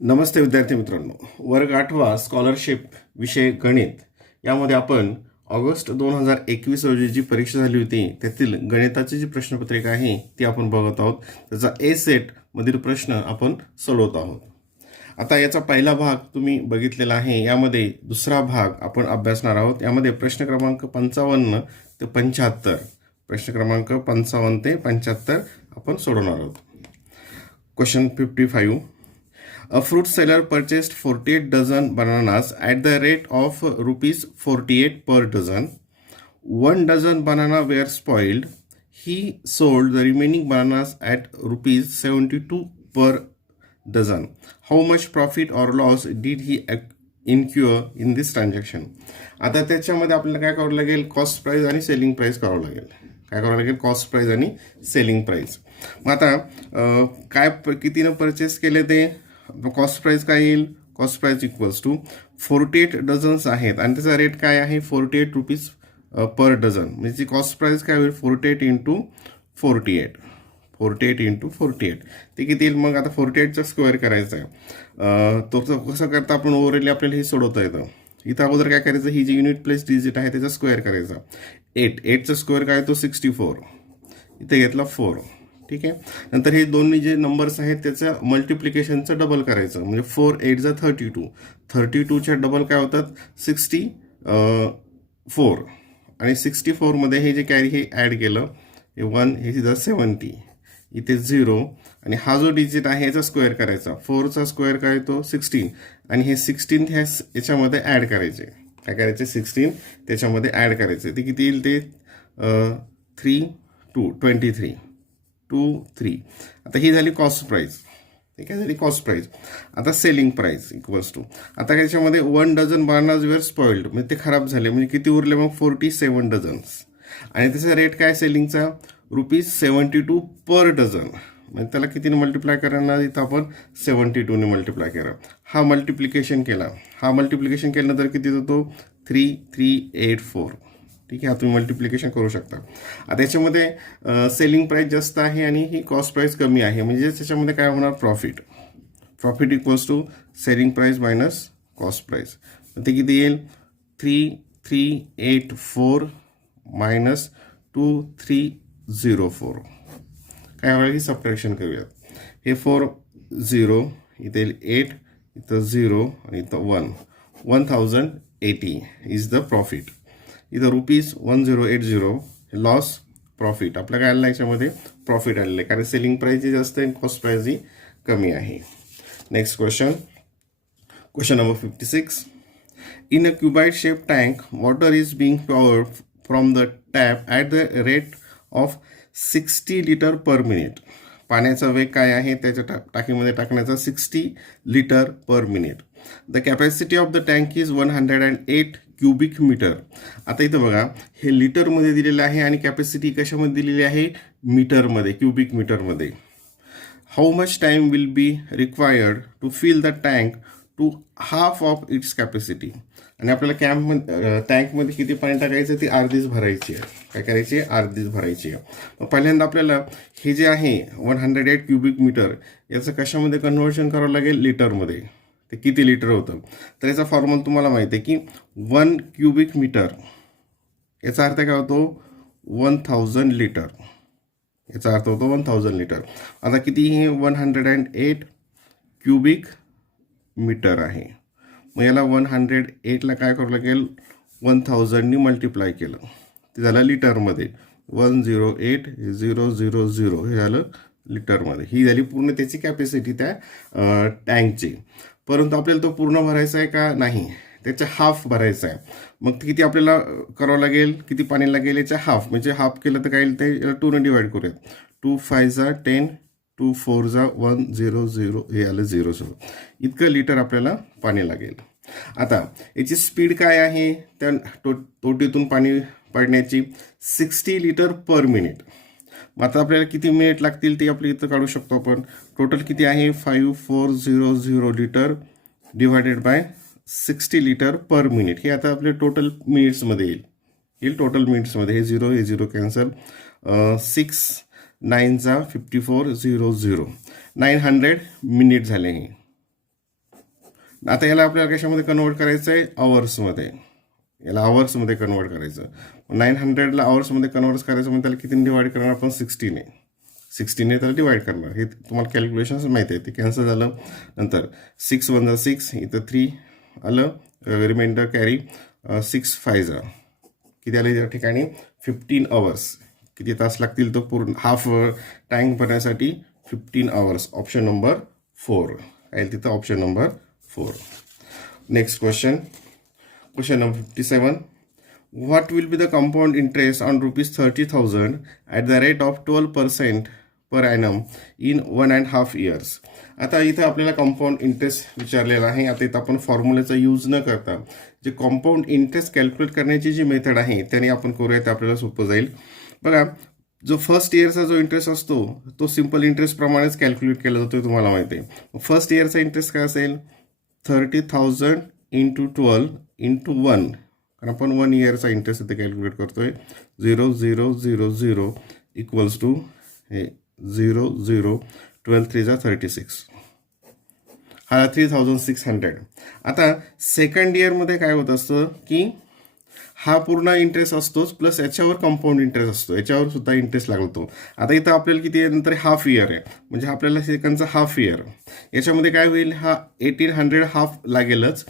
नमस्ते विद्यार्थी मित्रांनो, वर्ग 8वा स्कॉलरशिप विषय गणित यामध्ये आपण ऑगस्ट 2021 रोजी जी परीक्षा झाली होती त्यातील गणिताची जी प्रश्नपत्रिका आहे ती आपण बघत आहोत. त्याचा ए सेट मधील प्रश्न आपण सोडवत आहोत. आता याचा पहिला भाग तुम्ही बघितलेला आहे. यामध्ये दुसरा भाग आपण अभ्यासणार आहोत. यामध्ये प्रश्न क्रमांक 55 ते 75 प्रश्न क्रमांक 55 ते 75 आपण सोडवणार आहोत. Question 55. A fruit seller purchased 48 dozen bananas at the rate of rupees 48 per dozen. 1 dozen banana were spoiled. He sold the remaining bananas at rupees 72 per dozen. How much profit or loss did he incur in this transaction? आता त्याच्यामध्ये आपल्याला काय करावं लागेल? Cost price आणि selling price करावं लागेल. काय करावं लागेल? कॉस्ट प्राइस आणि सेलिंग प्राइस. मग आता काय कितीनं परचेस केले ते? कॉस्ट प्राइस काय येईल? कॉस्ट प्राइस इक्वल्स टू 48 डझन्स आहेत आणि त्याचा रेट काय आहे? 48 रुपीज पर डझन. म्हणजे कॉस्ट प्राइस काय होईल? 48 इंटू 48 48 इंटू 48 ते किती येईल? मग आता 48चा स्क्वेअर करायचा आहे. तो कसं करता आपण? ओव्हरली आपल्याला हे सोडवता येतं. इथं अगोदर काय करायचं? ही जी युनिट प्लेस डिजिट आहे त्याचा स्क्वेअर करायचा. 8चा स्क्वेअर काय? तो 64. इथे घेतला 4. ठीक आहे. नंतर हे दोन्ही जे नंबर्स आहेत त्याचं मल्टिप्लिकेशनचं डबल करायचं. म्हणजे 4 8 जा 32. 32च्या डबल काय होतात? 64 आणि 64मध्ये हे जे कॅरी हे ॲड केलं, हे 1 हे सीधा 70, इथे 0 आणि हा जो डिजिट आहे याचा स्क्वेअर करायचा. 4चा स्क्वेअर काय? तो 16 आणि हे 16 ह्या याच्यामध्ये ॲड करायचे. काय करायचे? 16 त्याच्यामध्ये ॲड करायचे. ते किती येईल? ते 3 2 23 2 3. आता ही झाली कॉस्ट प्राइस. ठीक आहे, झाली कॉस्ट प्राइस. आता सेलिंग प्राइस इक्वल्स टू, आता त्याच्यामध्ये 1 डझन बनानाज वेअर स्पॉइल्ड, म्हणजे ते खराब झाले. म्हणजे किती उरले मग? 47 डझन्स. आणि त्याचा रेट काय सेलिंगचा? रुपीज 72 पर डझन. म्हणजे त्याला कितीने मल्टिप्लाय करणार? इथं आपण 72ने मल्टिप्लाय करा. हा मल्टिप्लिकेशन केल्यानंतर किती होतो? 3384. ठीक आहे, तुम्ही मल्टिप्लिकेशन करू शकता. आता याच्यामध्ये सेलिंग प्राइस जास्त आहे आणि ही कॉस्ट प्राइस कमी आहे. म्हणजे त्याच्यामध्ये काय होणार? Profit equals to selling price minus cost price. ते किती येईल? 3384 मायनस 2304. काय होईल? ही सबट्रॅक्शन करूयात. हे 4 0, इथे 8, इथं 0 आणि इथं 1. 1080 इज द प्रॉफिट. इथं रुपीज 1080 लॉस. प्रॉफिट आपलं काय आलं? याच्यामध्ये प्रॉफिट आलेलं आहे कारण सेलिंग प्राइस जी जास्त आहे, कॉस्ट प्राइस जी कमी आहे. Next question number 56. In a cuboid shape tank water is being poured from the tap at the rate of 60 litre per minute. पाण्याचा वेग काय आहे? त्याच्या टाकीमध्ये टाकण्याचा 60 litre per minute. The capacity of the tank is 108 cubic metre. आता इथं बघा, हे लिटरमध्ये दिलेलं आहे आणि कॅपॅसिटी कशामध्ये दिलेली आहे? मीटरमध्ये, क्युबिक मीटरमध्ये. How much time will be required to fill the tank to half of its capacity. आणि आपल्याला टँकमध्ये किती पाणी टाकायचं? ती अर्धीच भरायची आहे. काय करायची आहे? अर्धीच भरायची आहे. मग पहिल्यांदा आपल्याला हे जे आहे 108 क्युबिक मीटर याचं कशामध्ये कन्व्हर्शन करावं लागेल? लिटरमध्ये. ते किती लिटर होतं? तर याचा फॉर्म्युला तुम्हाला माहिती आहे की 1 क्युबिक मीटर याचा अर्थ काय होतो? 1000 लिटर. याचा अर्थ होतो 1000 लिटर. आता किती? हे 108 क्युबिक मीटर आहे. मग याला 108ला काय करावं लागेल? 1000नी मल्टिप्लाय केलं, ते झालं लिटरमध्ये. 108,000 हे झालं लिटरमध्ये. ही झाली पूर्ण त्याची कॅपॅसिटी त्या टँकची. परंतु आपल्याला तो पूर्ण भरायचा आहे का? नाही, त्याच्या हाफ भरायचा आहे. मग किती आपल्याला करावं लागेल? किती पाणी लागेल? याच्या हाफ. म्हणजे हाफ केलं तर काय येईल? ते 2ने डिवाइड करूयात. 2 5 जा 10, 2 4 जा 100, हे आलं 00. इतकं लिटर आपल्याला पाणी लागेल. आता याची स्पीड काय आहे? त्या टोटीतून पाणी पडण्याची 60 लिटर पर मिनिट. मग आता आपल्याला किती मिनिट लागतील ते आपल्या इथं काढू शकतो आपण. टोटल किती आहे? 5400 litre divided by 60 litre per minute. हे आता आपल्या टोटल मिनिट्समध्ये येईल. टोटल मिनिट्समध्ये हे 0 कॅन्सल. 6 9 जा 5400 900 मिनिट झाले. हे आता याला आपल्याला कशामध्ये कन्वर्ट करायचं आहे, अवर्समध्ये. याला अवर्समध्ये कन्वर्ट करायचं. 900ला अवर्समध्ये कन्वर्ट करायचं म्हणजे त्याला किती डिवाइड करणार आपण, 16ने. 16ने त्याला डिवाइड करणार. हे तुम्हाला कॅल्क्युलेशन्स माहिती आहे. ते कॅन्सल झालं. नंतर 6 1 6, इथं 3 आलं, रिमाइंडर कॅरी 6 5 किती आलं या ठिकाणी, 15 आवर्स. किती तास लागतील तो पूर्ण हाफ टँक भरण्यासाठी, 15 आवर्स. ऑप्शन नंबर 4 आहे तिथं, option number 4. Next question, question number 57. What will be the compound interest on rupees 30,000 at the rate of 12% per annum in 1.5 years? आता इथं आपल्याला कंपाऊंड इंटरेस्ट विचारलेला आहे. आता इथं आपण फॉर्म्युलेचा यूज न करता जे कंपाऊंड इंटरेस्ट कॅल्क्युलेट करण्याची जी मेथड आहे त्याने आपण करूया, ते आपल्याला सोपं जाईल. बघा, जो फर्स्ट इयरचा जो इंटरेस्ट असतो तो सिम्पल इंटरेस्ट प्रमाणेच कॅल्क्युलेट केला जातो, तुम्हाला माहिती आहे. फर्स्ट इयरचा इंटरेस्ट काय असेल, 30,000 इंटू 12 इंटू 1, कारण आपण 1 इयरचा इंटरेस्ट इथे कॅल्क्युलेट करतोय. 0 0 0 0 इक्वल्स टू हे 0 0 12 3 36, हा 3600. आता सेकंड इयरमध्ये काय होत असतं की हा पूर्ण इंटरेस्ट असतोच, प्लस याच्यावर कंपाऊंड इंटरेस्ट असतो, याच्यावर सुद्धा इंटरेस्ट लागतो. आता इथं आपल्याला किती आहे, नंतर हाफ इयर आहे, म्हणजे आपल्याला सेकंडचा हाफ इयर. याच्यामध्ये काय होईल, हा 1800 हाफ लागेलच,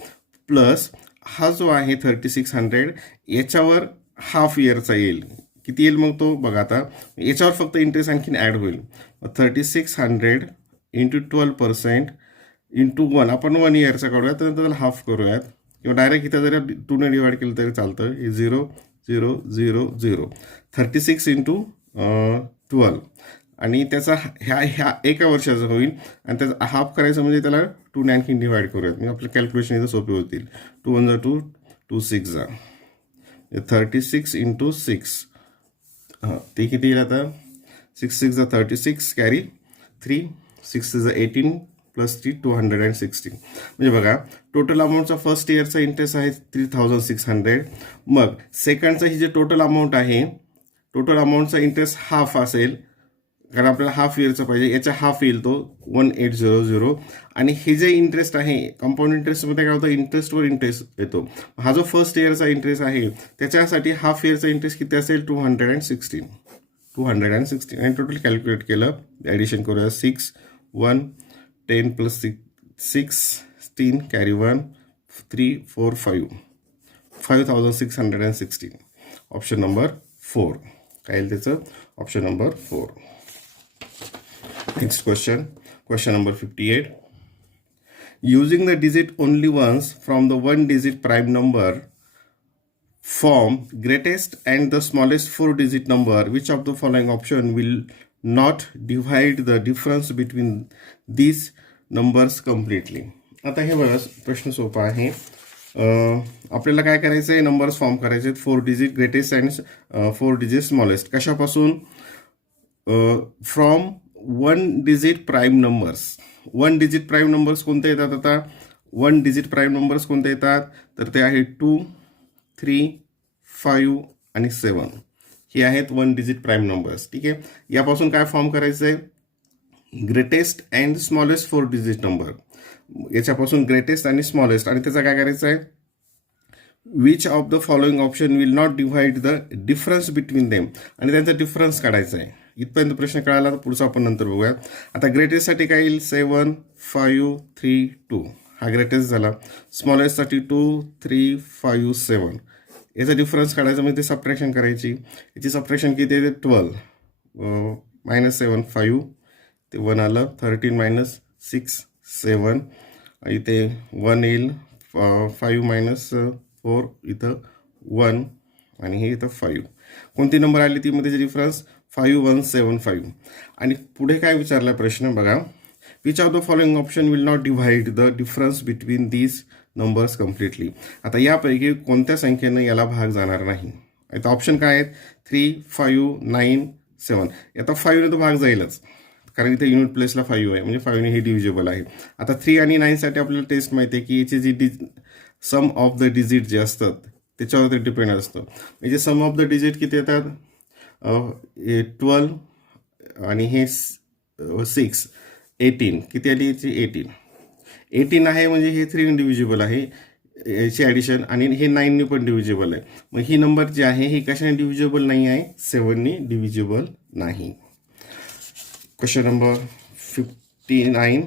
प्लस हा जो आहे 3600 याच्यावर हाफ इयरचा येईल. किती येईल मग तो बघा. आता याच्यावर फक्त इंटरेस्ट आणखीन ॲड होईल. 3600 इंटू 12% इंटू 1, आपण 1 इयरचा करूयात, तर त्याला हाफ करूयात, किंवा डायरेक्ट इथं जरी 2ने डिवाइड केलं तरी चालतं. 0 0 0 0 36 इंटू 12, आणि त्याचा ह्या एका वर्षाचं होईल, आणि त्याचा हाफ करायचं म्हणजे त्याला 2ने आणखीन डिवाइड करूयात, म्हणजे आपलं कॅल्क्युलेशन इथं सोपे होतील. 2 1 2 2 6 36 इंटू 6, ते किती येईल आता, 6 6 36 कॅरी 3, 6 18 प्लस 3 216. म्हणजे बघा, टोटल अमाऊंटचा फर्स्ट इयरचा इंटरेस्ट आहे 3600. मग सेकंडचा ही जे टोटल अमाऊंट आहे, टोटल अमाऊंटचा इंटरेस्ट हाफ असेल, कारण आपल्याला हाफ इयरचा पाहिजे, याचा हाफ येईल तो 1800. आणि हे जे इंटरेस्ट आहे कंपाऊंड इंटरेस्टमध्ये काय होतं, इंटरेस्टवर इंटरेस्ट येतो. हा जो फर्स्ट इयरचा इंटरेस्ट आहे त्याच्यासाठी हाफ इयरचा इंटरेस्ट किती असेल, 216. आणि टोटल कॅल्क्युलेट केलं, ॲडिशन करूया. 6 1 10 प्लस 16 कॅरी 1 3 4 5 5616. ऑप्शन नंबर 4 काय येईल त्याचं, option number 4. Next question, question number 58. Using the digit only once from the one digit prime number, form greatest and the smallest 4-digit number. Which of the following option will not divide the difference between these numbers completely? आता हे बघा, प्रश्न सोपा आहे. आपल्याला काय करायचं आहे, नंबर्स फॉर्म करायचे आहेत, 4 digit greatest and 4 digit smallest. कशापासून, from 1 digit prime numbers. 1 digit prime numbers कोणते येतात, आता 1 डिजिट प्राईम नंबर्स कोणते येतात, तर ते आहे 2 3 5 आणि 7. हे आहेत 1 डिजिट प्राईम नंबर्स. ठीक आहे, यापासून काय फॉर्म करायचं आहे, greatest and smallest 4 digit number. याच्यापासून ग्रेटेस्ट आणि स्मॉलेस्ट, आणि त्याचा काय करायचं आहे, which of the following option will not divide the difference between them, आणि त्यांचा डिफरन्स काढायचा आहे. इथपर्यंत प्रश्न कळाला, तर पुढचा आपण नंतर बघूया. आता ग्रेटेस्टसाठी काय येईल, 7 5 3 2, हा ग्रेटेस्ट झाला. स्मॉलेस्टसाठी 2 3 5 7, याचा डिफरन्स काढायचा, म्हणजे ते सबट्रॅक्शन करायची. याची सबट्रॅक्शन किती आहे, 12 -7 5, ते 1 आलं. 13 - 6 7, इथे 1 येईल. 5 - 4 इथं 1, आणि हे इथं 5. कोणती नंबर आली ती मध्ये डिफरन्स, 5175. आणि पुढे काय विचारला प्रश्न बघा, which of the following option will not divide the difference between these numbers completely. आता यापैकी कोणत्या संख्येनं याला भाग जाणार नाही. आता ऑप्शन काय आहेत, 3 5 9 7. आता 5ने तो भाग जाईलच, कारण इथे युनिट प्लेसला 5 आहे, म्हणजे 5ने हे डिव्हिजेबल आहे. आता 3 आणि 9साठी आपल्याला टेस्ट माहिती आहे की याची जी सम ऑफ द डिजिट जे असतात त्याच्यावर ते डिपेंड असतं. म्हणजे सम ऑफ द डिजिट किती येतात, 12, आणि हे 6 18, किती आली याची 18. 18 आहे म्हणजे हे 3 डिव्हिजिबल आहे याची ॲडिशन, आणि हे 9ने पण डिव्हिजिबल आहे. मग ही नंबर जी आहे ही कशाने डिव्हिजिबल नाही आहे, 7ने डिव्हिजिबल नाही. Question number 59.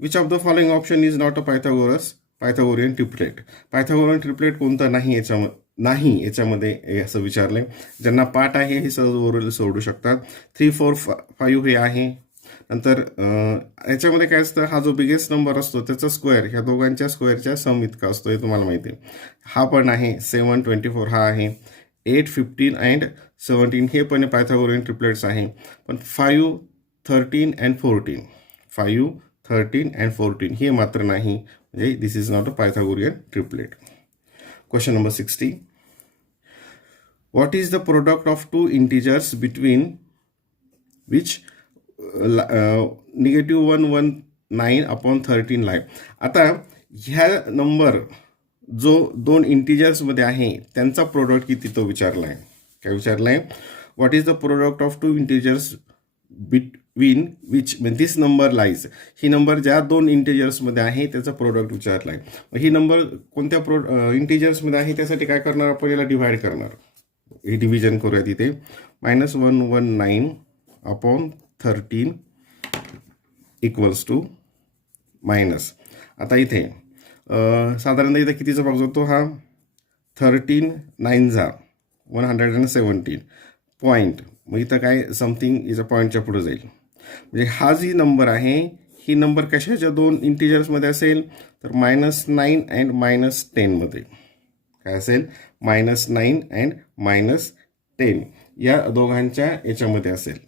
Which of the following option is not a Pythagorean triplet. Pythagorean triplet कोणता नाही याच्यामध्ये असं विचारलंय. ज्यांना पाठ आहे हे सहज सोडू शकतात. 3, 4, 5 हे आहे. नंतर याच्यामध्ये काय असतं, हा जो बिगेस्ट नंबर असतो त्याचा स्क्वेअर ह्या दोघांच्या स्क्वेअरच्या सम इतका असतो हे तुम्हाला माहिती आहे. हा पण आहे 7, 24 हा आहे. 8, 15 अँड 17 हे पण पायथागोरियन ट्रिपलेट्स आहे. पण 5, 13 अँड 14 5, 13 अँड 14 हे मात्र नाही, म्हणजे this is not a Pythagorean triplet. Question number 60. What is the product of two integers between which -119/13 lie. आता ह्या नंबर जो 2 इंटिजर्समध्ये आहे त्यांचा प्रोडक्ट किती तो विचारला आहे. काय विचारला आहे, what is the product of two integers between which this number lies. ही नंबर ज्या 2 इंटिजर्समध्ये आहे त्याचा प्रोडक्ट विचारला आहे. ही नंबर कोणत्या इंटिजर्समध्ये आहे त्यासाठी काय करणार आपण, याला डिव्हाइड करणार. हे डिव्हिजन करूया तिथे. -119/13 इक्वल्स टू मायनस. आता इथे साधारणतः इथे कितीचा भाग जातो, हा 13 9 117 पॉईंट. मग इथं काय समथिंग इथं पॉईंटच्या पुढे जाईल. म्हणजे हा जी नंबर आहे ही नंबर कशाच्या 2 इंटिजर्समध्ये असेल तर -9 अँड -10 मध्ये. काय असेल, -9 अँड -10 या दोघांच्या याच्यामध्ये असेल.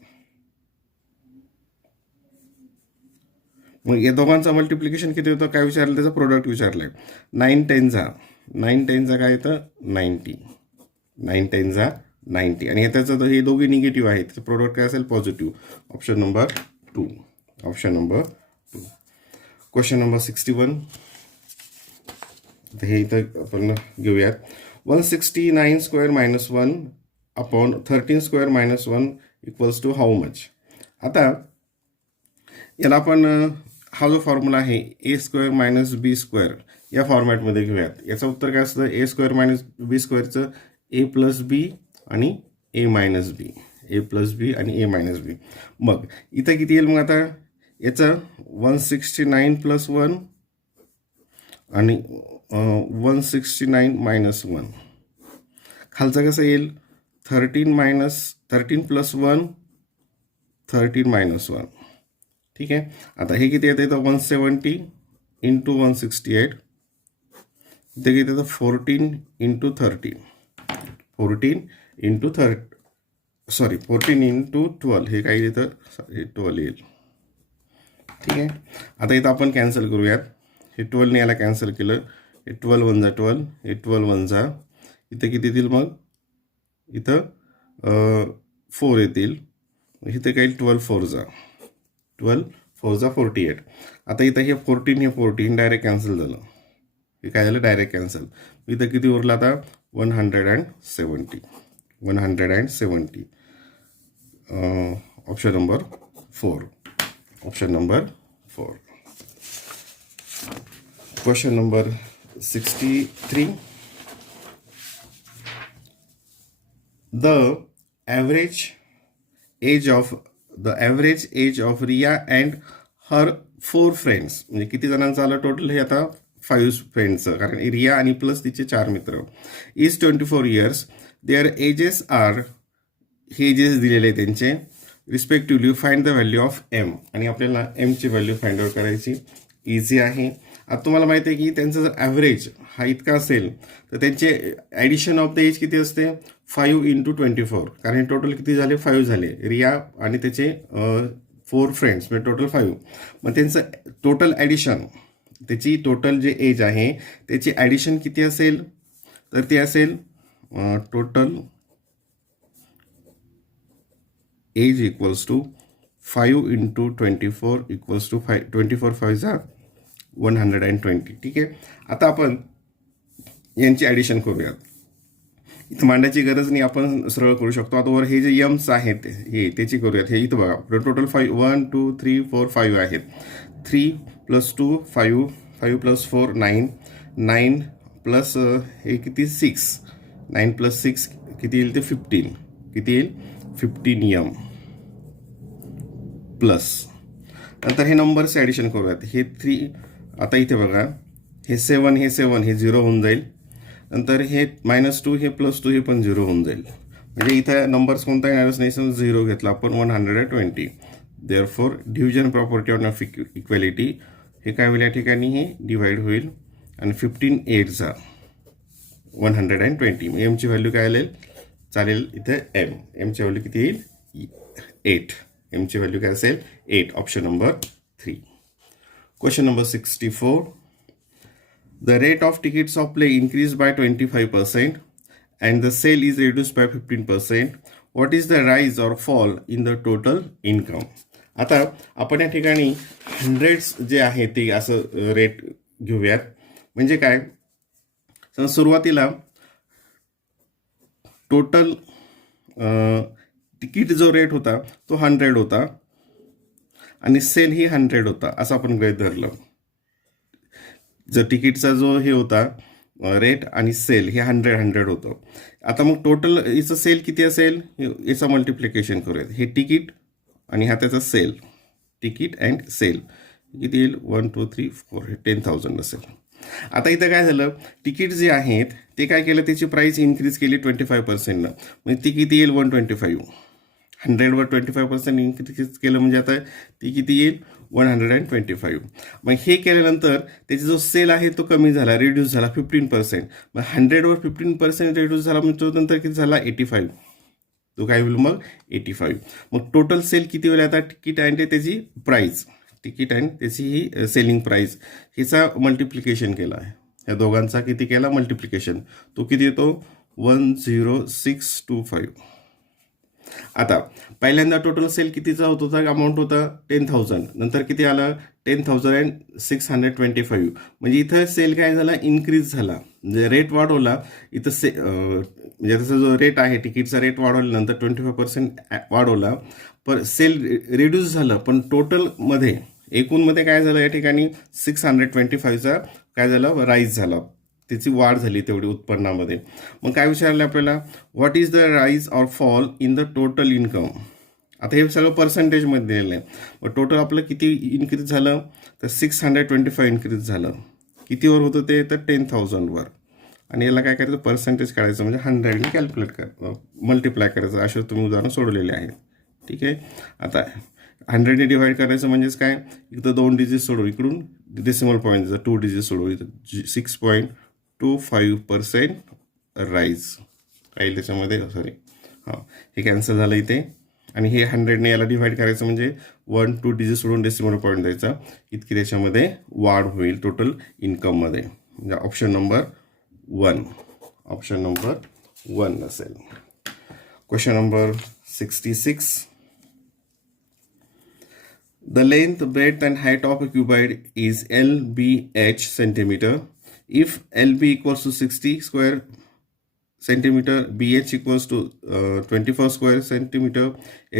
मग या दोघांचं मल्टिप्लिकेशन किती होतं काय विचारलं, त्याचं प्रोडक्ट विचारलंय. 9 10 काय येतं 90. 9 10 90 आणि त्याचं हे दोघे निगेटिव्ह आहेत, त्याचं प्रोडक्ट काय असेल positive. Option number 2. Question number 61. हे इथं आपण घेऊयात. 169² - 1/13² - 1 इक्वल्स टू हाऊ मच. आता याला आपण हा जो फॉर्म्युला आहे a² - b² या फॉर्मॅटमध्ये घेऊयात. याचं उत्तर काय असतं, a² - b² a+b आणि a - b, a+b आणि a - b. मग इथं किती येईल, मग आता याचं 169 + 1 आणि 169 - 1. खालचं कसं येईल, 13 + 1 13 - 1. ठीक आहे. आता हे किती येतं, 170 × 168. इथे किती येतं 14 × 13 14 × 12 हे काय येतं 12 येईल. ठीक आहे. आता इथं आपण कॅन्सल करूयात. हे 12ने याला कॅन्सल केलं, हे 12 × 1 = 12, हे 12 × 1 = इथं किती येतील, मग इथं 4 येतील. इथं काही 12 × 4 = 12 4 = 48. आता इथं हे 14 डायरेक्ट कॅन्सल झालं. हे काय झालं, डायरेक्ट कॅन्सल. इथं किती उरलं आता 170. Option number 4. Question number 63. The average age of Riya and her 4 friends. म्हणजे किती जणांचं आलं टोटल, हे आता 5 फ्रेंड्सचं, कारण रिया आणि प्लस तिचे 4 मित्र. Is 24 years. Their ages are, हे एजेस दिलेले आहे त्यांचे respectively. Find the value of M, आणि आपल्याला एमची व्हॅल्यू फाइंड आउट करायची. इझी आहे. आता तुम्हाला माहिती आहे की त्यांचं जर ॲव्हरेज हा इतका असेल तर त्यांचे ॲडिशन ऑफ द एज किती असते 5 × 24. कारण टोटल किती झाले 5 झाले. रिया आणि त्याचे 4 फ्रेंड्स म्हणजे टोटल 5. मग त्यांचं टोटल ॲडिशन, त्याची टोटल जे एज आहे त्याची ॲडिशन किती असेल तर ते असेल total age equals to 5 × 24 equals to 24 5 = 120. ठीक आहे. आता आपण यांची ॲडिशन करूयात. इथं मांडायची गरज नाही, आपण सरळ करू शकतो. आता वर हे जे यम्स आहेत हे त्याची करूयात. हे इथं बघा टोटल 5 1 2 3 4 5 आहेत. 3 + 2 5 5 + 4 9, 9 प्लस हे किती 6, 9 + 6 किती येईल ते 15, किती येईल 15m प्लस नंतर हे नंबर्स ॲडिशन करूयात. हे 3 आता इथे बघा हे 7 हे 7 हे 0 होऊन जाईल. नंतर हे -2 हे +2 हे पण 0 होऊन जाईल. म्हणजे इथं नंबर्स कोणता येणारच नाही. समजा 0 घेतला आपण 120. Therefore division property of equality हे काय होईल या ठिकाणी हे डिवाइड होईल आणि 15 8 120. एमची व्हॅल्यू काय आलेल चालेल इथे एमची व्हॅल्यू किती येईल 8. एमची व्हॅल्यू काय असेल 8. Option number 3. Question number 64. The rate of tickets of play increased by 25% and the sale is reduced by 15%. What is the rise or fall in the total income? आता आपण या ठिकाणी हंड्रेड्स जे आहे ते असं रेट घेऊयात. म्हणजे काय सुरुवातीला टोटल तिकीट जो रेट होता तो 100 होता आणि सेल ही 100 होता असं आपण गृहीत धरलं. जर तिकीटचा जो हे होता रेट आणि सेल हे 100 होतं. आता मग टोटल याचं सेल किती असेल याचं मल्टिप्लिकेशन करूयात. हे तिकीट आणि हा त्याचा सेल, तिकीट अँड सेल किती येईल 1 2 3 4 हे 10,000 असेल. आता इथं काय झालं तिकीट जे आहेत ते काय केलं त्याची प्राईस इन्क्रीज केली 25%. म्हणजे ती किती येईल 125. 100वर 25% इन्क्रीज केलं म्हणजे आता ती किती येईल 125. मग हे केल्यानंतर त्याचा जो सेल आहे तो कमी झाला, रिड्यूस झाला 15%. मग 100वर 15% रिड्यूस झाला म्हणजे तो नंतर किती झाला 85. तो काय होईल मग 85. मग टोटल सेल किती होईल आता तिकीट अँड त्याची प्राईस, तिकीट अँड त्याची ही सेलिंग प्राईस हिचा मल्टिप्लिकेशन केला आहे. या दोघांचा किती केला मल्टिप्लिकेशन, तो किती येतो 10625. आता पहिल्यांदा टोटल सेल कितीचा होत होता अमाऊंट होता 10,000. नंतर किती आलं 10,625. म्हणजे इथं सेल काय झाला इन्क्रीज झाला, म्हणजे रेट वाढवला. इथं म्हणजे त्याचा जो रेट आहे तिकीटचा रेट वाढवल्यानंतर 25% वाढवला, पण सेल रिड्यूस झालं. पण टोटलमध्ये एकूणमध्ये काय झालं या ठिकाणी 625चा काय झालं राईज झाला, त्याची वाढ झाली तेवढी उत्पन्नामध्ये. मग काय विचारलं आपल्याला what is the rise or fall in the total income. आता हे सगळं पर्सेंटेजमध्ये दिलेलं आहे. मग टोटल आपलं किती इन्क्रीज झालं तर 625 इन्क्रीज झालं. कितीवर होतं ते तर 10,000वर. आणि याला काय करायचं पर्सेंटेज काढायचं म्हणजे 100ने कॅल्क्युलेट मल्टिप्लाय करायचं. असे तुम्ही उदाहरण सोडवलेले आहेत. ठीक आहे. आता 100ने डिवाइड करायचं म्हणजेच काय इथं 2 डिजिट सोडवू, इकडून डेसिमल पॉईंट 2 डिजिट सोडवू, इथं 6.25% राईज राहील त्याच्यामध्ये. सॉरी हां हे कॅन्सल झालं इथे. आणि हे 100ने याला डिवाइड करायचं म्हणजे 1 2 डिजिट सोडून डेसिमल पॉईंट द्यायचा, इतकी त्याच्यामध्ये वाढ होईल टोटल इन्कममध्ये. म्हणजे ऑप्शन नंबर 1, ऑप्शन नंबर 1 असेल. Question number 66. The length, breadth and height of a cuboid is LBH centimeter. If LB equals to 60 square centimeter, BH equals to 24 square centimeter,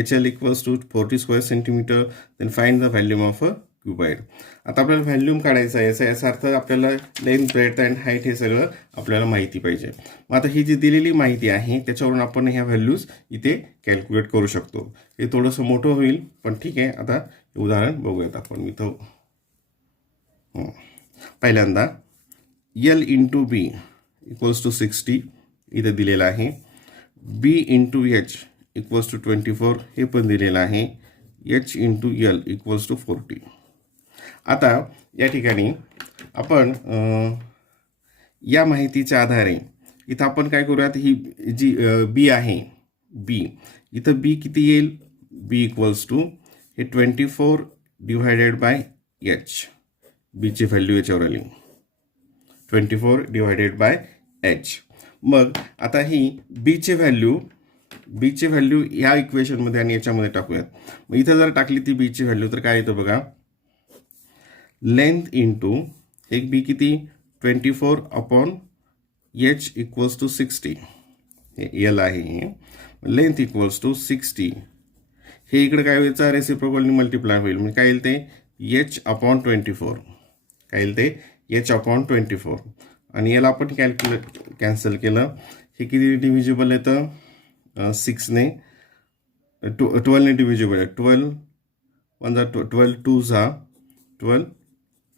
HL equals to 40 square centimeter, then find the volume of a cuboid. आता आपल्याला volume काढायचा आहे. याचा अर्थ आपल्याला length, breath and height हे सगळं आपल्याला माहिती पाहिजे. मग आता ही जी दिलेली माहिती आहे त्याच्यावरून आपण ह्या व्हॅल्यूज इथे कॅल्क्युलेट करू शकतो. हे थोडंसं मोठं होईल पण ठीक आहे. आता उदाहरण बघूयात आपण. इथं पहिल्यांदा L into B equals to 60 इथं दिलेलं आहे. B into H equals to 24 हे पण दिलेलं आहे. H into L equals to 40. आता या ठिकाणी आपण या माहितीच्या आधारे इथं आपण काय करूयात, ही जी बी आहे बी, इथं बी किती येईल बी इक्वल्स टू हे 24 डिवायडेड बाय एच. बीची व्हॅल्यू याच्यावर आली 24 डिवायडेड बाय एच. मग आता ही बीची व्हॅल्यू ह्या इक्वेशनमध्ये आणि याच्यामध्ये टाकूयात. मग इथं जर टाकली ती बीची व्हॅल्यू तर काय येतं बघा, लेंथ इंटू एक बी किती 24 अपॉन एच इक्वल्स टू 60. हे एल आहे हे. Length equals to 60. हे इकडे काय व्हायचं रेसिप्रोकलनी मल्टिप्लाय होईल म्हणजे काय येईल ते एच अपॉन 24. काय येईल ते h/24 आणि याला आपण कॅन्सल केलं. हे किती डिव्हिजिबल येतं 6ने 12ने डिव्हिजिबल आहे. 12 1 जा 12 2 जा 12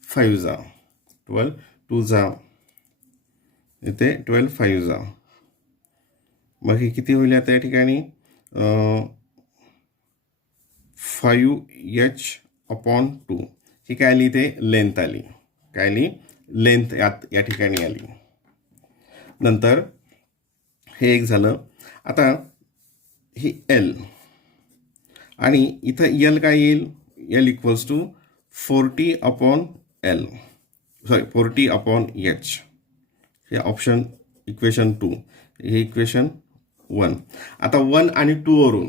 5 जा 12 2 जा इथे 12 5 जा. मग हे किती होईल आता या ठिकाणी 5h/2 ही काय आली ते लेंथ आली. काय आली लेंथ या ठिकाणी आली. नंतर हे एक झालं. आता ही एल आणि इथं एल काय येईल L equals to 40/L sorry 40/H. हे ऑप्शन इक्वेशन 2 हे इक्वेशन 1. आता 1 आणि 2 वरून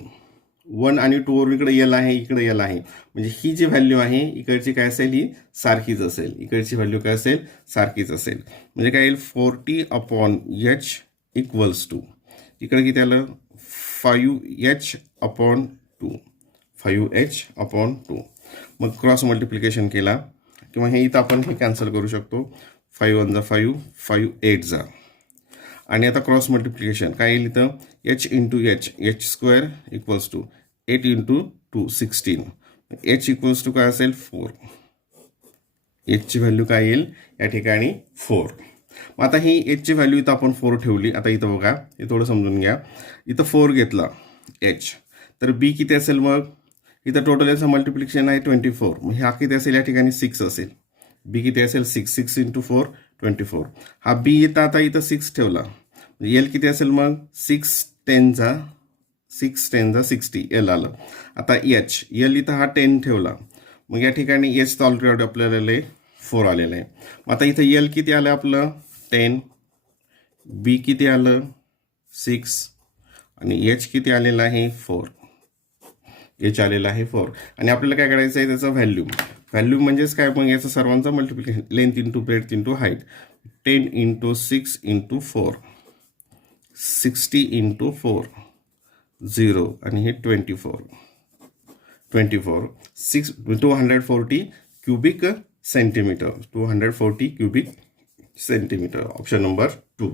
इकडे एल आहे इकडे एल आहे म्हणजे ही जी व्हॅल्यू आहे इकडची काय असेल ही सारखीच असेल. इकडची व्हॅल्यू काय असेल सारखीच असेल. म्हणजे काय येईल 40/H इक्वल्स टू इकडे किती आलं 5h/2 5h/2. मग क्रॉस मल्टिप्लिकेशन केला किंवा हे इथं आपण हे कॅन्सल करू शकतो. 5 1 जा 5 5 8 जा आणि आता क्रॉस मल्टिप्लिकेशन काय येईल इथं h into h² equals to 8 into 2 16. h equals to काय असेल 4. hची व्हॅल्यू काय येईल या ठिकाणी 4. मग आता ही hची व्हॅल्यू इथं आपण 4 ठेवली. आता इथं बघा हे थोडं समजून घ्या. इथं 4 घेतला h तर b किती असेल मग इथं टोटल याचं मल्टिप्लिकेशन आहे 24. मग हा किती असेल या ठिकाणी 6 असेल. बी किती असेल 6 इंटू 4 24. हा बी येतं आता इथं 6 ठेवला एल किती असेल मग 6 10 जा 60 एल आलं. आता एच एल इथं हा 10 ठेवला मग या ठिकाणी एच तर ऑलरेडी आपल्याला 4 आलेलं आहे. मग आता इथं एल किती आलं आपलं 10 बी किती आलं 6 आणि एच किती आलेलं आहे 4. एच आलेला आहे 4 आणि आपल्याला काय करायचं आहे त्याचा व्हॅल्यू म्हणजेच काय मग याचं सर्वांचं multiplication length into breadth into height 10 into 6 into 4 60 into 4 0 आणि हे 24 6 240 cubic centimetre 240 cubic centimetre. Option number 2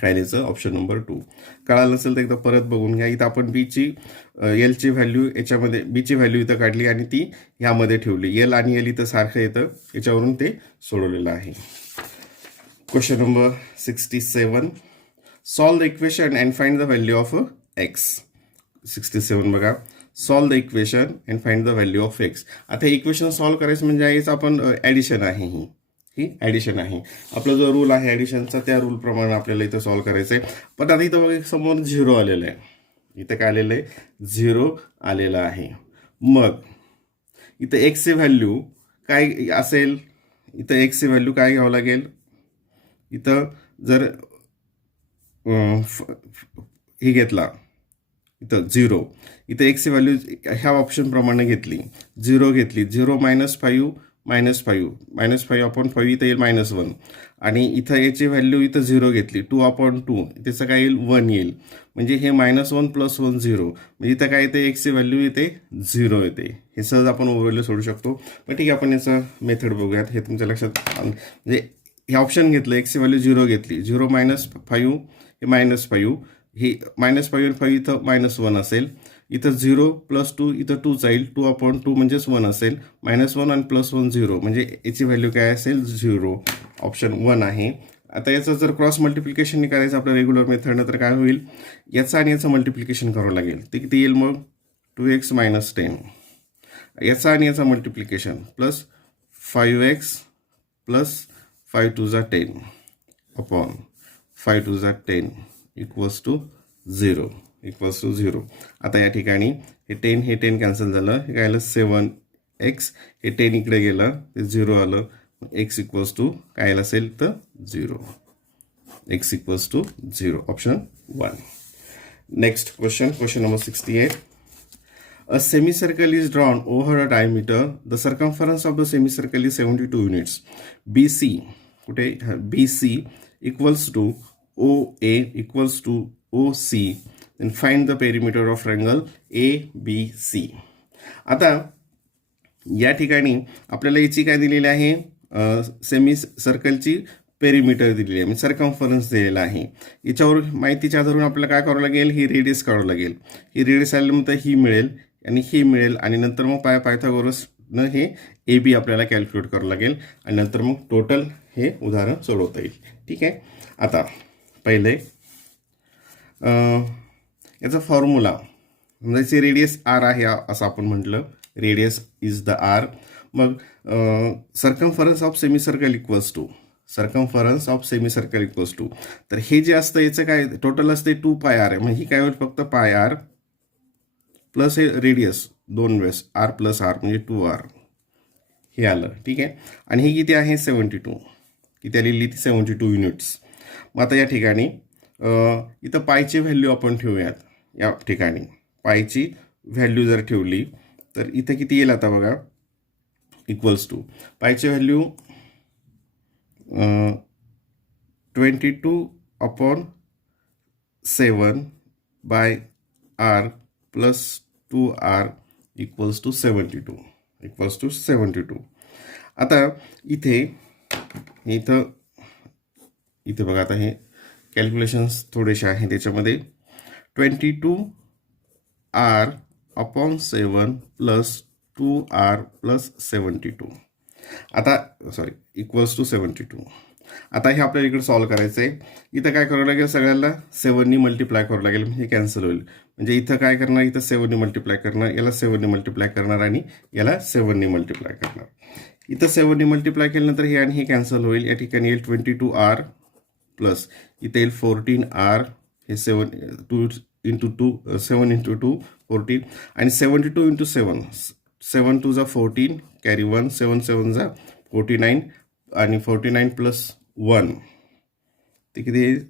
काय लिहायचं ऑप्शन नंबर 2. कळालं नसेल तर एकदा परत बघून घ्या. इथं आपण एलची व्हॅल्यू याच्यामध्ये बीची व्हॅल्यू इथं काढली आणि ती ह्यामध्ये ठेवली. एल आणि एल इथं सारखं येतं याच्यावरून ते सोडवलेलं आहे. Question number 67 solve the equation and find the value of x. 67 बघा solve the equation and find the value of x. आता हे इक्वेशन सॉल्व करायचं म्हणजे याचं आपण ॲडिशन आहे ही ॲडिशन आहे. आपला जो रूल आहे ॲडिशनचा त्या रूलप्रमाणे आपल्याला इथं सॉल्व करायचं आहे. पण आता इथं बघा समोर 0 आलेलं आहे. इथं काय आलेलं आहे 0 आलेलं आहे. मग इथं एक्सची व्हॅल्यू काय असेल इथं एक्सची व्हॅल्यू काय घ्यावं लागेल. इथं जर हे घेतला इथं 0 इथं एक्सची व्हॅल्यू ह्या ऑप्शनप्रमाणे घेतली 0 घेतली 0 -5 इथं येईल -1 आणि इथं याची व्हॅल्यू इथं 0 घेतली 2/2 त्याचं काय येईल 1 येईल. म्हणजे हे -1 + 1 0 म्हणजे इथं काय येते एक्सची व्हॅल्यू येते 0 येते. हे सहज आपण ओव्हरले सोडू शकतो. पण ठीक आहे आपण याचं मेथड बघूयात. हे तुमच्या लक्षात म्हणजे हे ऑप्शन घेतलं एक्सची व्हॅल्यू 0 घेतली 0 - 5 हे -5 ही -5 5 इथं -1 असेल. इथं 0 + 2 इथं 2 जाईल 2/2 म्हणजेच 1 असेल. -1 आणि +1 0 म्हणजे याची व्हॅल्यू काय असेल 0. ऑप्शन 1 आहे. आता याचं जर क्रॉस मल्टिप्लिकेशन करायचं आपल्या रेग्युलर मेथडनं तर काय होईल याचं आणि याचं मल्टिप्लिकेशन करावं लागेल. ते किती येईल मग 2x - 10 याचा आणि याचा मल्टिप्लिकेशन प्लस 5x प्लस 5 2 जा 10 अपॉन 5 2 जा 10 इक्वल्स टू 0. आता या ठिकाणी हे 10 कॅन्सल झालं. हे काय आलं 7x हे 10 इकडे गेलं ते 0 आलं. x इक्वल्स टू काय आलं असेल तर 0. x equals to 0 option 1. Next question number 68. A semicircle is drawn over a diameter. The circumference of the semicircle is 72 units. BC कुठे BC equals to OA equals to OC. Then find the perimeter of triangle ABC. आता या ठिकाणी आपल्याला याची काय दिलेली आहे semi सर्कलची perimeter दिलेली आहे, म्हणजे सर्कम्फरन्स दिलेला आहे. याच्यावर माहितीच्या आधारून आपल्याला काय करावं लागेल, ही रेडियस काढावं लागेल. ही रेडियस आल्यानंतर ही मिळेल आणि ही मिळेल आणि नंतर मग पायथागोरसनं हे ए बी आपल्याला कॅल्क्युलेट करावं लागेल आणि नंतर मग टोटल हे उदाहरण सोडवता येईल. ठीक आहे. आता पहिले याचा फॉर्म्युला, म्हणजे रेडियस आर आहे असं आपण म्हटलं, रेडियस इज द आर. मग circumference of semicircle equals to तर हे जे असतं याचं काय टोटल असते 2 पाय आर आहे. मग ही काय होईल, फक्त पाय आर प्लस हे रेडियस 2 वेळेस आर प्लस आर म्हणजे 2r हे आलं. ठीक आहे. आणि हे किती आहे 72, किती आलेली ती 72 युनिट्स. मग आता या ठिकाणी इथं पायची व्हॅल्यू आपण ठेवूयात. या ठिकाणी पायची व्हॅल्यू जर ठेवली तर इथं किती येईल आता बघा, इक्वल्स टू पायची value 22/7 plus 2r equals to 72. आता इथे बघा, आता हे कॅल्क्युलेशन्स थोडेसे आहे त्याच्यामध्ये. 22r/7 प्लस 2r प्लस 72 आता इक्वल्स टू 72. आता हे आपल्याला इकडे सॉल्व्ह करायचं आहे. इथं काय करावं लागेल, सगळ्याला 7ने मल्टिप्लाय करावं लागेल, हे कॅन्सल होईल. म्हणजे इथं काय करणार, इथं 7ने मल्टिप्लाय करणार, याला 7ने मल्टिप्लाय करणार आणि याला 7ने मल्टिप्लाय करणार. इथं 7ने मल्टिप्लाय केल्यानंतर हे आणि हे कॅन्सल होईल. या ठिकाणी येईल 22r प्लस इथे येईल 14r, हे 7 into 2 7 into 2 14 आणि 72 into 7 7 2 14 कॅरी 1 7 7 49 आणि 49 प्लस 1 ते किती येईल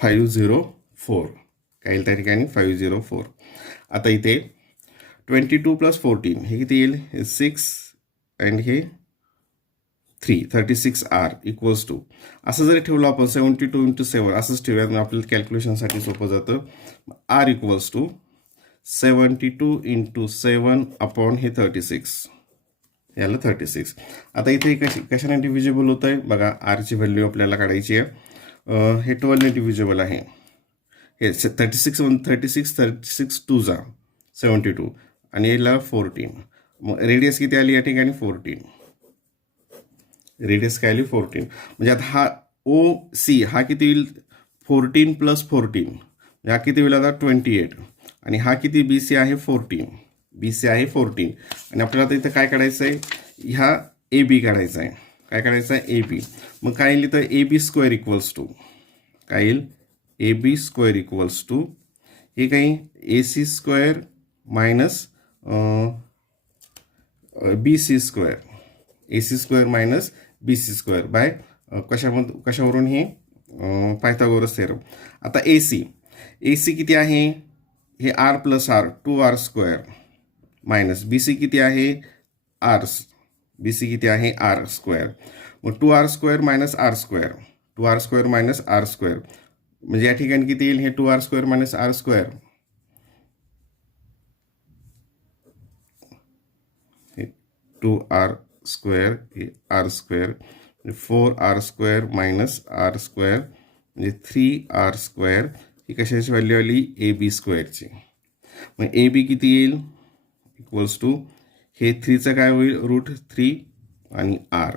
504. काय येईल त्या ठिकाणी 504. आता इथे 22 प्लस 14 हे किती येईल 6 अँड हे 36r इक्वल्स टू असं जरी ठेवलं आपण 72 into 7 असंच ठेवूयात, आपल्याला कॅल्क्युलेशनसाठी सोपं जातं. r equals to 72 into 7 upon हे 36 याला 36. आता इथे कशाने डिव्हिजिबल होतं आहे बघा, आरची व्हॅल्यू आपल्याला काढायची आहे. हे 12ने डिव्हिजिबल आहे. हे 36 2 72 आणि याला 14. मग रेडियस किती आली या ठिकाणी 14. रेडियस काय आली 14. म्हणजे आता हा OC हा किती होईल 14 प्लस 14 हा किती होईल आता 28 आणि हा किती BC आहे 14. BC आहे 14 आणि आपल्याला आता इथं काय काढायचं आहे, ह्या AB काढायचा आहे. काय काढायचं आहे AB. मग काय येईल तर AB स्क्वेअर इक्वल्स टू काय येईल AB स्क्वेअर इक्वल्स टू हे काही AC square minus BC square AC square minus BC square by कशावरून हे पायथागोरस थेरम. आता AC किती आहे हे R plus R 2r square minus BC किती आहे BC किती आहे R स्क्वेअर. मग 2r square minus R square 2r square minus R square म्हणजे या ठिकाणी किती येईल हे 2r square minus R square 2r square हे R square 4r square minus R square म्हणजे 3r स्क्वेअर ही कशाची व्हॅल्यू आली AB स्क्वेअरची. मग AB किती येईल इक्वल्स टू हे 3चं काय होईल √3 आणि R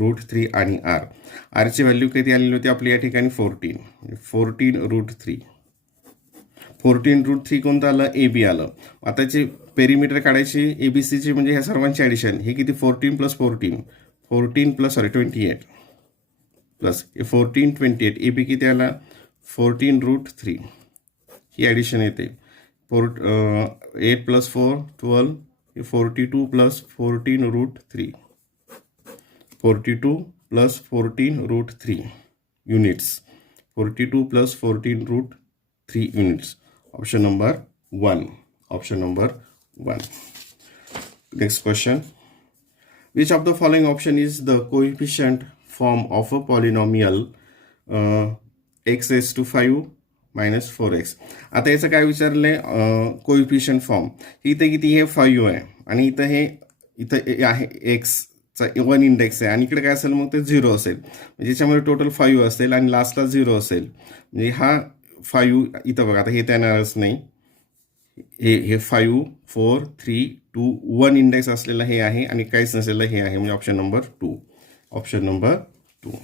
√3 आणि R. आरची व्हॅल्यू किती आलेली होती आपली या ठिकाणी 14 √3 14 √3 कोणतं आलं AB आलं. आताचे पेरिमीटर काढायची ABCची म्हणजे ह्या सर्वांची ॲडिशन हे किती 14 प्लस 28 प्लस हे 14 28 AB किती आला 14 √3 ही ॲडिशन येते 8 प्लस 4 12 हे 42 plus 14 √3 42 plus 14 √3 units 42 plus 14 √3 units. Option number 1. Next question. Which of the following option is the coefficient form of a polynomial x raised to 5 minus 4x. आता याचं काय विचारलंय coefficient form. इथे किती हे 5 आहे आणि इथं हे इथं आहे एक्सचा 1 इंडेक्स आहे आणि इकडे काय असेल मग ते 0 असेल, म्हणजे याच्यामध्ये टोटल 5 असेल आणि लास्टला 0 असेल, म्हणजे हा 5 इथं बघा, आता हे येणारच नाही, हे 5 4 3 2 1 इंडेक्स असलेलं हे आहे आणि काहीच नसलेलं हे आहे, म्हणजे option number 2. Option number 2.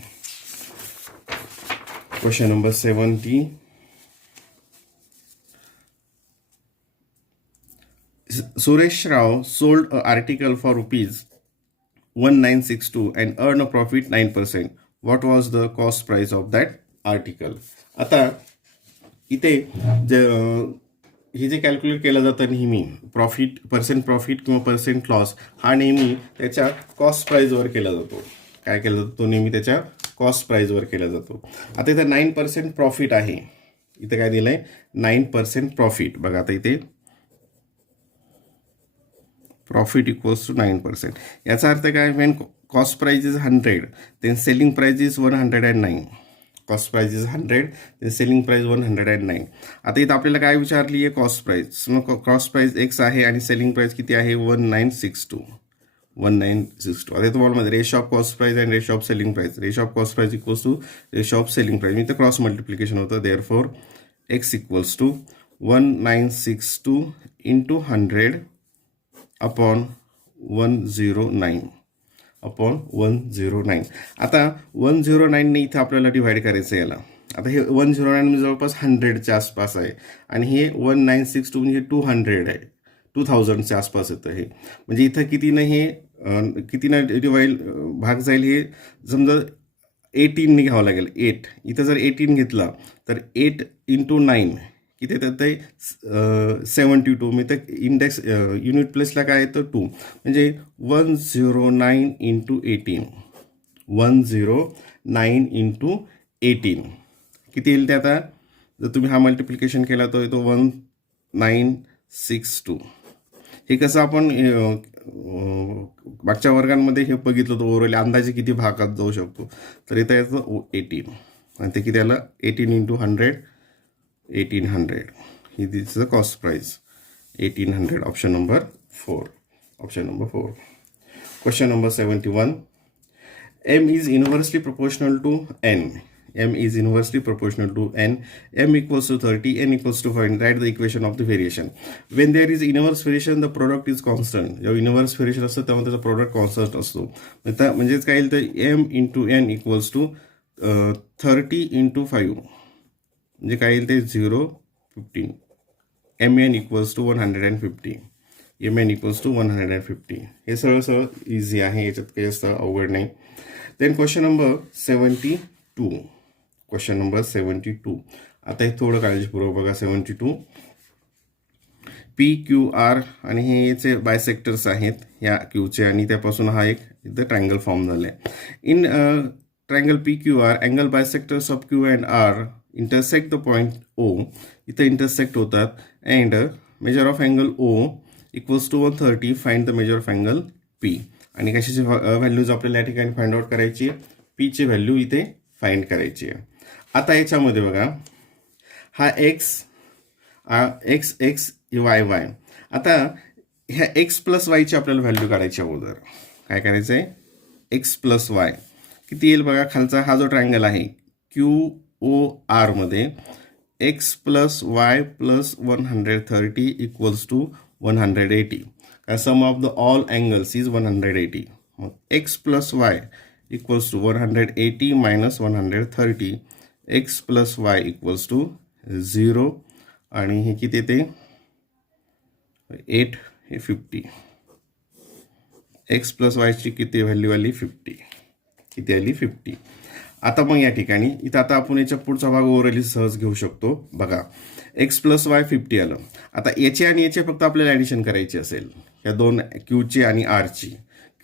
Question number 70. Suresh Rao sold an article for rupees 1962 and earned a profit 9%. What was the cost price of that article? आता इथे हे जे कॅल्क्युलेट केलं जातं नेहमी प्रॉफिट, पर्सेंट प्रॉफिट किंवा पर्सेंट लॉस, हा नेहमी त्याच्या कॉस्ट प्राईजवर केला जातो. काय केला जातो? तो नेहमी त्याच्या कॉस्ट प्राईजवर केला जातो. आता इथे 9% प्रॉफिट आहे. इथे काय दिलं आहे? 9% प्रॉफिट. बघा आता इथे प्रॉफिट इक्वल्स टू 9%. याचा अर्थ काय? When cost price is 100 then selling price is 109. Cost price is 100 then selling price 109. आता इथं आपल्याला काय विचारली आहे? Cost price. मग कॉस्ट प्राइस एक्स आहे आणि सेलिंग प्राइस किती आहे? 1962. 1962. आता तुम्हाला माहिती ratio of cost price and ratio of selling price. Ratio of cost price equals to ratio of selling price. इथं क्रॉस मल्टिप्लिकेशन होतं. Therefore x equals to 1962 into 100 upon 109 upon 109. आता 109ने इथं आपल्याला डिव्हाइड करायचं याला. आता हे 109 जवळपास 100च्या आसपास आहे आणि हे 1962 म्हणजे 200 आहे, 2000च्या आसपास येतं हे. म्हणजे इथं कितीनं हे कितीनं डिवाइड भाग जाईल? हे समजा 18ने घ्यावं लागेल. 8 इथं जर 18 घेतला तर 8 इंटू 9 किती येतं? ते 72. मी तर इंडेक्स युनिट प्लेसला काय येतं? 2. म्हणजे 109 इंटू 18. 109 इंटू 18 किती येईल ते? आता जर तुम्ही हा मल्टिप्लिकेशन केला तर येतो 1962. हे कसं आपण मागच्या वर्गांमध्ये हे बघितलं होतं ओव्हरऑल अंदाजे किती भागात जाऊ शकतो. तर इथं याचं 18 आणि ते किती आलं? 18 into 100 1800. He this is the cost price 1800. Option number 4. Option number 4. Question number 71. M is inversely proportional to n. M is inversely proportional to n. M equals to 30, n equals to 5. Write the equation of the variation. When there is inverse variation, the product is constant. जेव्हा inverse variation असतं तेव्हा त्याचा product constant असतो. म्हणजेच काय येईल तर m into n equals to 30 into 5. म्हणजे काय येईल ते 0.15. mn equals to 150. mn equals to 150. हे सरळ सरळ इझी आहे, याच्यात काही असं अवघड नाही. Then question number 72. Question number 72. आता हे थोडं काळजीपूर्वक बघा. 72. PQR आणि हे याचे बायसेक्टर्स आहेत ह्या क्यूचे आणि त्यापासून हा एक इथं ट्रायंगल फॉर्म झाला आहे. In triangle PQR angle bisectors of Q and R intersect the point O. इथं इंटरसेक्ट होतात. And measure of angle O equals to 130. Find the measure of angle P. आणि कशाची व्हॅल्यूज आपल्याला या ठिकाणी फाइंड आउट करायची आहे? Pची व्हॅल्यू इथे फाइंड करायची आहे. आता याच्यामध्ये बघा हा एक्स एक्स वाय वाय. आता ह्या एक्स प्लस वायची आपल्याला व्हॅल्यू काढायची अगोदर. काय करायचं आहे? एक्स प्लस वाय किती येईल बघा. खालचा हा जो ट्रायंगल आहे QOR मध्ये x plus y plus 130 equals to 180. Sum of the all angles is 180. मग x plus y equals to 180 minus 130. X plus y equals to 0 आणि हे किती येते? 8 हे 50. एक्स प्लस वायची किती व्हॅल्यू आली? 50. किती आली? 50. आता मग या ठिकाणी इथं आता आपण याच्या पुढचा भाग ओव्हरऑली सहज घेऊ शकतो. बघा एक्स प्लस वाय 50 आलं. आता याचे आणि याचे फक्त आपल्याला ॲडिशन करायची असेल या दोन क्यूची आणि आरची.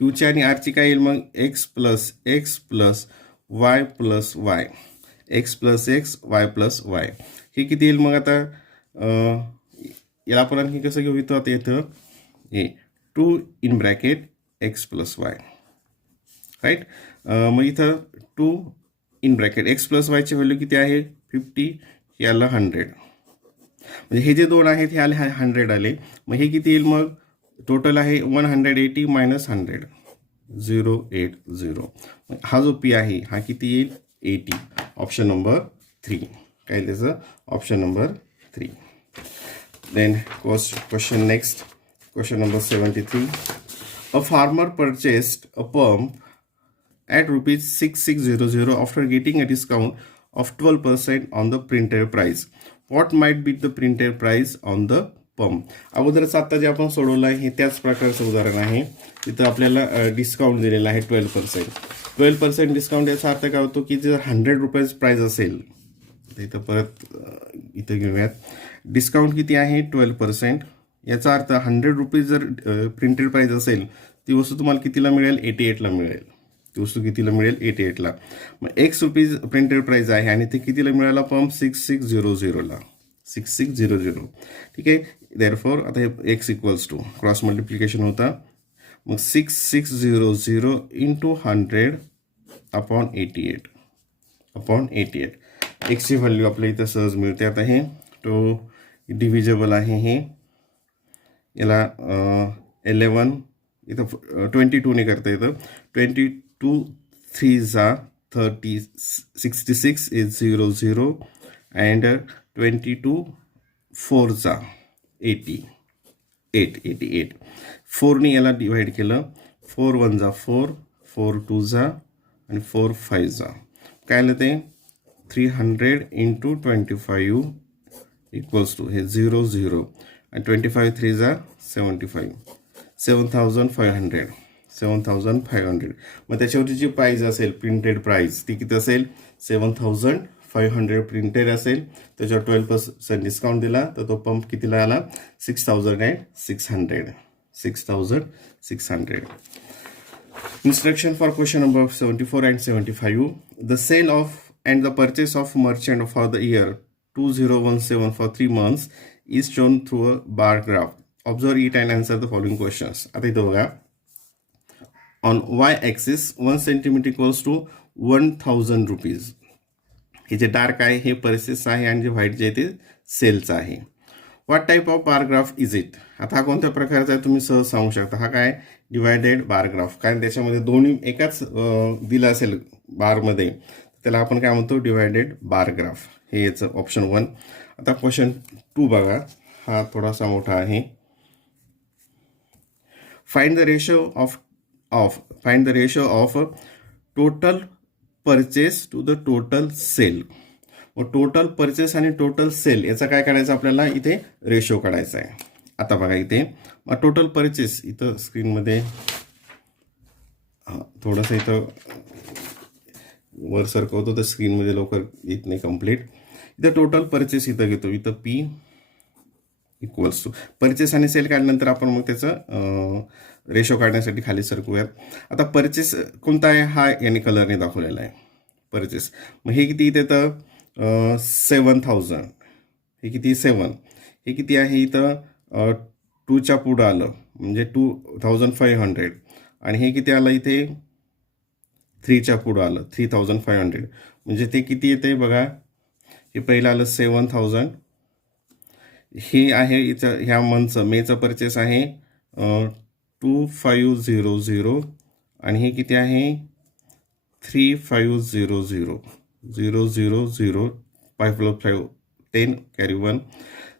क्यूची आणि आरची काय येईल मग? X plus y plus y. X plus x Y plus y. हे किती येईल मग? आता याला आपण आणखी कसं घेऊ? इथं आता येतं हे 2 in bracket X plus Y. Right. मग इथं 2 इन ब्रॅकेट एक्स प्लस वायची व्हॅल्यू किती आहे? 50. हे आलं 100. म्हणजे हे जे दोन आहेत हे आले 100 आले. मग हे किती येईल मग? टोटल आहे 180 मायनस 100 080. हा जो पी आहे हा किती येईल 80. ऑप्शन नंबर 3 काय त्याचं option number 3. Then question next question number 73. A farmer purchased a pump at rupees 6600 after getting a discount of 12% on the printed price. What might be the printed price on the pump? अगोदरच आता जे आपण सोडवलं आहे हे त्याच प्रकारचं उदाहरण आहे. तिथं आपल्याला डिस्काउंट दिलेला आहे 12%. डिस्काउंट याचा अर्थ काय होतो की जर 100 रुपये प्राइस असेल तर इथं परत इथं घेऊयात. डिस्काउंट किती आहे 12%. याचा अर्थ 100 रुपीज जर प्रिंटेड प्राइस असेल ती वस्तू तुम्हाला कितीला मिळेल 88ला मिळेल. ती वस्तू कितीला मिळेल 88ला. मग एक्स रुपीज प्रिंटेड प्राइस आहे आणि ते कितीला मिळाला पंप 6600ला 6600. ठीक आहे. देअरफॉर आता हे x equals to cross multiplication होता. मग 6600 इंटू 100 अपॉन 88 एक्सची व्हॅल्यू आपल्या इथं सहज मिळते. आता हे तो डिव्हिजेबल आहे. हे याला 11 इथं 22ने करता येतं. 22 3 जा 30 66 is 00 and 22 4 जा 88. 4ने याला डिवाइड केलं. 4 1 जा 4 4 2 जा आणि 4 5 जा काय आलं ते 300 इंटू 25 इक्वल्स टू हे 00 आणि 25 3 जा 75 7500. मग त्याच्यावरची जी प्राइस असेल प्रिंटेड प्राइस ती किती असेल 7500 प्रिंटेड असेल. त्याच्यावर 12% डिस्काउंट दिला तर तो पंप कितीला आला 6600. Instruction for question number 74 and 75. The sale of and the purchase of merchant for the year 2017 for 3 months is shown through a bar graph. Observe it and answer the following questions. आता इथं बघा. On y-axis 1 centimeter equals to 1000 rupees. हे जे dark आहे हे purses आहे आणि जे व्हाईट जे आहे ते सेलचं आहे. What type of bar graph is it? आता हा कोणत्या प्रकारचा आहे तुम्ही सहज सांगू शकता. हा काय डिवायडेड बार ग्राफ. कारण त्याच्यामध्ये दोन्ही एकाच दिलं असेल बारमध्ये त्याला आपण काय म्हणतो डिवायडेड बार ग्राफ. हे याचं ऑप्शन 1. आता क्वेश्चन 2 बघा. हा थोडासा मोठा आहे. Find the ratio of total purchase to the total sale. मग टोटल परचेस आणि टोटल सेल याचा काय करायचं आपल्याला इथे रेशो काढायचा आहे. आता बघा इथे मग टोटल परचेस इथं स्क्रीनमध्ये थोडंसं इथं वर सरकवतो तर स्क्रीनमध्ये लवकर येत नाही कंप्लीट. इथं टोटल परचेस इथं घेतो. इथं पी इक्वल्स टू परचेस आणि सेल काढल्यानंतर आपण मग त्याचं रेशो काढण्यासाठी खाली सरकूयात. आता परचेस कोणता आहे हा याने कलरने दाखवलेला आहे परचेस. मग हे किती इथे तर 7000. हे किती 7. हे किती आहे इथं 2च्या पुढं आलं म्हणजे 2500 आणि हे किती आलं इथे 3च्या पुढं आलं 3500 म्हणजे ते किती येते बघा. हे पहिलं आलं 7000. हे आहे इथं ह्या मंथचं मेचं परचेस आहे 2500 आणि हे किती आहे 3500 000 5 + 5 10 कॅरी 1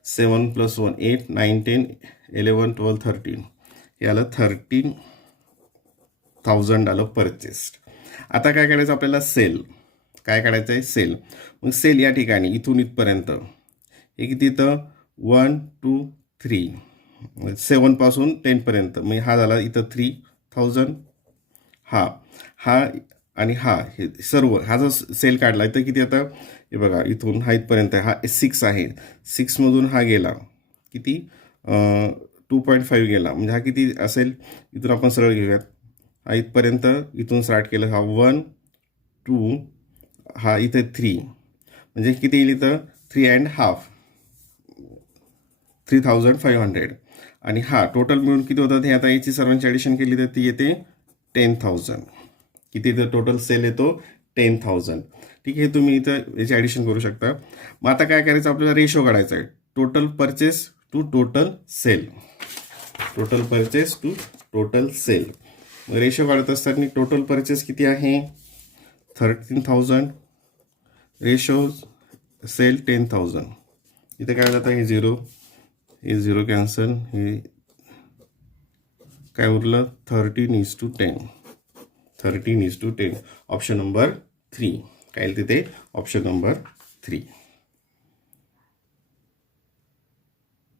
7 + 1 8 9 10 11 12 13 हे आलं 13000 आलं परचेस्ड. आता काय करायचं आपल्याला सेल काय काढायचं आहे सेल. मग सेल या ठिकाणी इथून इथपर्यंत हे किती इथं 1 2 3 7 पासून 10 पर्यंत. मग हा झाला इथं 3000. हा आणि हा हे सर्व हा जो सेल काढला इथं किती आता हे बघा इथून हा इथपर्यंत हा 6 आहे. 6 मधून हा गेला किती 2.5 गेला म्हणजे हा किती असेल इथून आपण सरळ घेऊयात. हा इथपर्यंत इथून स्टार्ट केलं. हा 1 2 हा इथे 3 म्हणजे किती येईल इथं 3.5 3500 आणि हा टोटल मिळून किती होतात हे आता याची सर्वांची ॲडिशन केली तर ती येते 10000. किती इथं टोटल सेल येतो 10000. ठीक आहे. तुम्ही इथं याची ॲडिशन करू शकता. मग आता काय करायचं आपल्याला रेशो काढायचा आहे total purchase to total sale. Total purchase to total sale. रेशो काढत असताना टोटल परचेस किती आहे 13,000, रेशो सेल 10,000. इथे काय जातं हे झिरो कॅन्सल, हे काय उरलं 13:10. 13:10. ऑप्शन नंबर 3 काय येईल तिथे ऑप्शन नंबर 3.